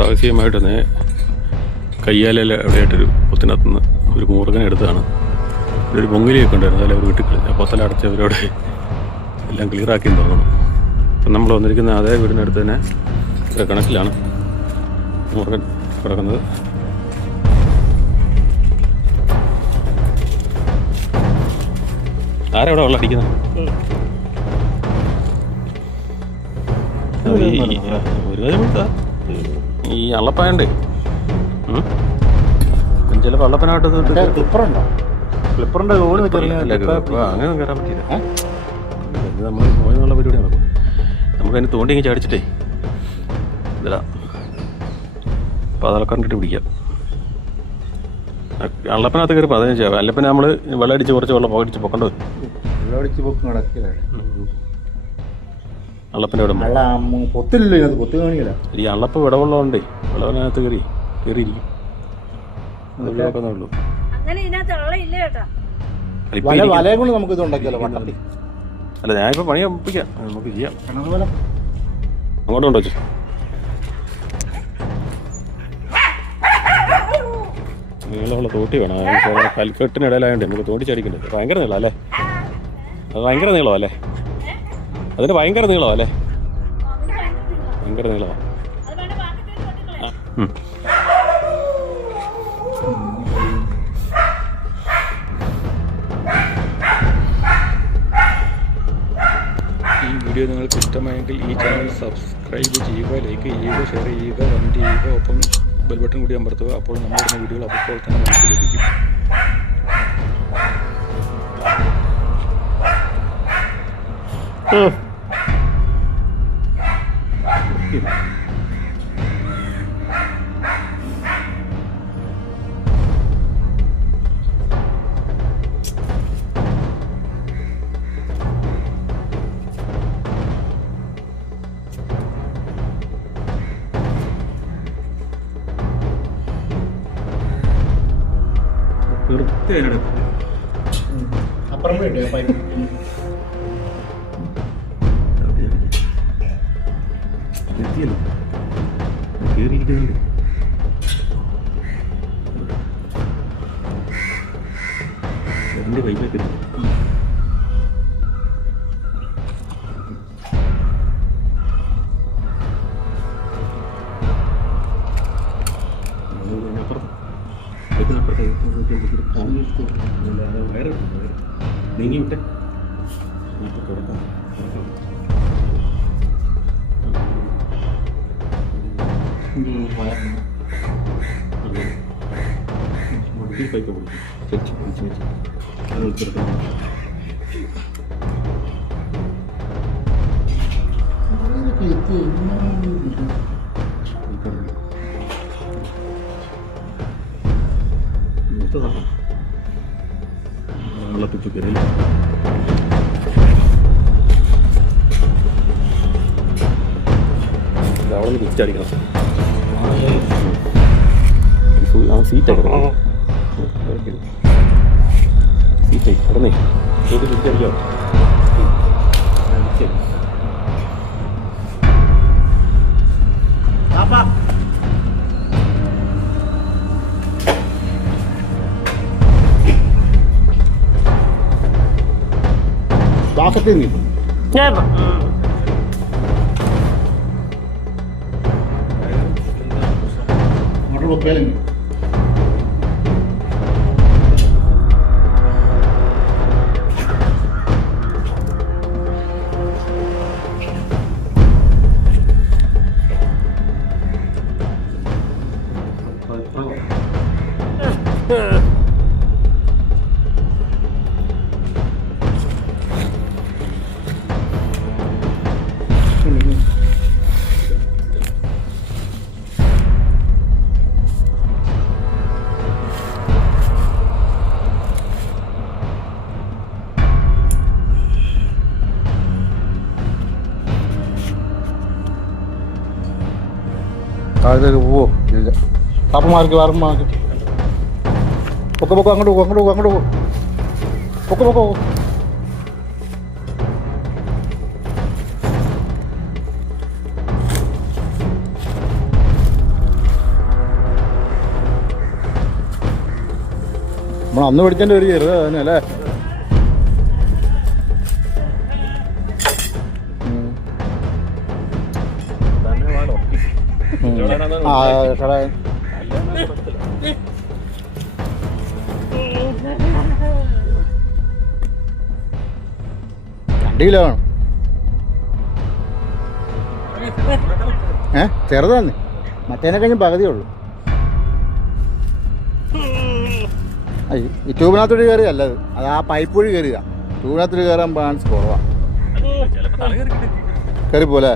സാഹസികമായിട്ട് തന്നെ കയ്യാലയിൽ എവിടെയായിട്ടൊരു പൊത്തിനകത്തുനിന്ന് ഒരു മൂർഖനെ എടുത്തതാണ്. ഒരു പൊങ്ങിലിയൊക്കെ ഉണ്ടായിരുന്നു, അതിൽ അവർ വീട്ടിൽ പൊത്തല അടച്ചവരോട് എല്ലാം ക്ലിയറാക്കിയെന്ന് തോന്നുന്നു. അപ്പം നമ്മൾ വന്നിരിക്കുന്ന അതേ വീടിനടുത്ത് തന്നെ ഒരു കണക്കിലാണ് മൂർഖൻ കിടക്കുന്നത്. ആരെവിടെ വെള്ളം അടിക്കുന്നത്? ഒരു കാര്യം ഈ അള്ളപ്പായണ്ടേ ചില വള്ളപ്പനായിട്ട് ക്ലിപ്പറിന്റെ ഓടി അങ്ങനെ കയറാൻ പറ്റിയില്ല. നമ്മൾ പോയെന്നുള്ള പരിപാടി നടക്കും. നമുക്കതിന് തോണ്ടി ഇങ്ങനെ ചാടിച്ചിട്ടേ ഇതാ പാതാളക്കാരൻ്റെ പിടിക്കാം. അള്ളപ്പനകത്ത് കയറി 15 അല്ലപ്പനെ നമ്മൾ വെള്ളം അടിച്ച് കുറച്ച് വെള്ളം പോകടിച്ച് പൊക്കേണ്ടത്. വെള്ളമടിച്ച് പൊക്ക് നടക്കില്ലാണ് അള്ളപ്പൻ്റെ ഇവിടെ പൊത്തില്ലല്ലോ, ഇതിനകത്ത് പൊത്ത് കാണിക്കില്ല. ഈ അള്ളപ്പ് വിടവുള്ളതുകൊണ്ടേ വിളവിനകത്ത് കയറിയിരിക്കും. വലയെ കൊണ്ട് നമുക്ക് ഇത് ഉണ്ടാക്കിയല്ലോ വട്ടത്തി. അല്ല ഞാനിപ്പോൾ പണി ഒപ്പിക്കാം, നമുക്ക് ചെയ്യാം. അങ്ങോട്ട് കൊണ്ടു വെച്ചു നീളമുള്ള തോട്ടി വേണം. കൽക്കെട്ടിനിടയിലായതുകൊണ്ട് നമുക്ക് തോണ്ടി ചടിക്കണ്ടത്. ഭയങ്കര നീളം അല്ലേ? അത് ഭയങ്കര നീളമാണ് അല്ലേ? അതിന് ഭയങ്കര നീളമാണ് അല്ലേ? ഭയങ്കര നീളമാണ്. ഈ വീഡിയോ നിങ്ങൾക്ക് ഇഷ്ടമായെങ്കിൽ ഈ ചാനൽ സബ്സ്ക്രൈബ് ചെയ്യുക, ലൈക്ക് ചെയ്യുക, ഷെയർ ചെയ്യുക, കമൻറ്റ് ചെയ്യുക, ഒപ്പം ബെൽ ബട്ടൺ കൂടി അമർത്തുക. അപ്പോൾ നമ്മളിടുന്ന വീഡിയോകൾ അപ്പോൾ തന്നെ നമുക്ക് ലഭിക്കും. അപ്പുറം പോയിട്ട് കയറിയിരിക്കുന്നുണ്ട്. എൻ്റെ കൈയിലേക്ക് വയറ് നീങ്ങി വിട്ടെ. കിടക്കാം പൈപ്പ് പിടിച്ചു വെള്ളത്തിച്ചു കയറി അവിടെ നിന്ന് തിരിച്ചടിക്കണം. സീറ്റൊക്കെ സീറ്റ് കിടന്നേ സീറ്റ് തിരിച്ചടിക്കോ? ബാക്കത്തിൽ നീ അങ്ങോട്ട് പൊക്കിയാലും താഴത്തേക്ക് പോവോ? ഇല്ല. പാപ്പ മാർക്ക് പൊക്കെ പൊക്കോ, അങ്ങോട്ട് പോകും, അങ്ങോട്ട് പോകും, അങ്ങോട്ട് പോകും, പൊക്കെ പൊക്കോ. നമ്മൾ അന്ന് പിടിച്ചതിൻ്റെ ഒരു ചെറുത് തന്നെ അല്ലേ? ആ ഷടാ 2 കിലോ വേണം. ചെറുതാന്ന് മറ്റേനെ കഴിഞ്ഞ് പകുതിയേ ഉള്ളൂ. ഈ ട്യൂബിനകത്തോട് കയറിയല്ല അത് ആ പൈപ്പ് വഴി കയറിയതാ. ട്യൂബിനകത്തോട് കയറാൻ ചാൻസ് കുറവാണ്. കയറിപ്പോലെ